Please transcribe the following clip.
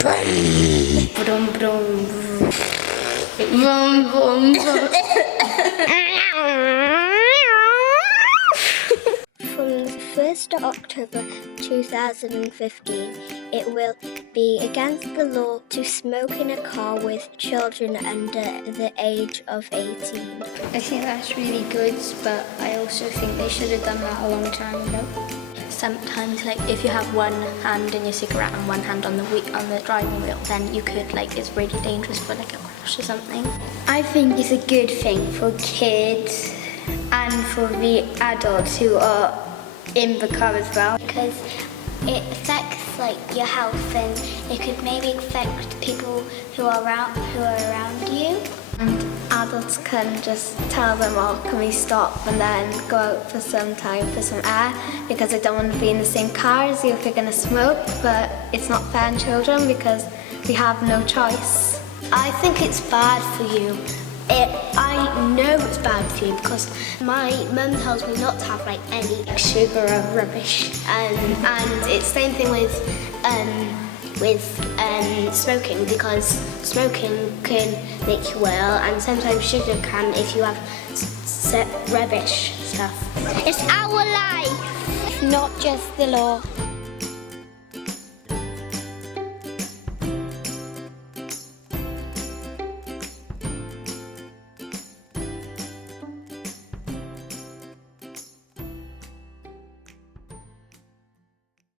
Brum, brum. Brum, brum, brum. From the 1st of October 2015, it will be against the law to smoke in a car with children under the age of 18. I think that's really good, but I also think they should have done that a long time ago. Sometimes, like, if you have one hand in your cigarette and one hand on the driving wheel, then you could, like, it's really dangerous for, like, a crash or something. I think it's a good thing for kids and for the adults who are in the car as well. Because it affects, like, your health, and it could maybe affect people who are around you. And adults can just tell them, oh, can we stop, and then go out for some time for some air, because they don't want to be in the same car as you if you're going to smoke, but it's not fair on children because we have no choice. I think it's bad for you. I know it's bad for you because my mum tells me not to have like any sugar or rubbish, and it's the same thing with smoking, because smoking can make you ill, and sometimes sugar can if you have rubbish stuff. It's our life, not just the law.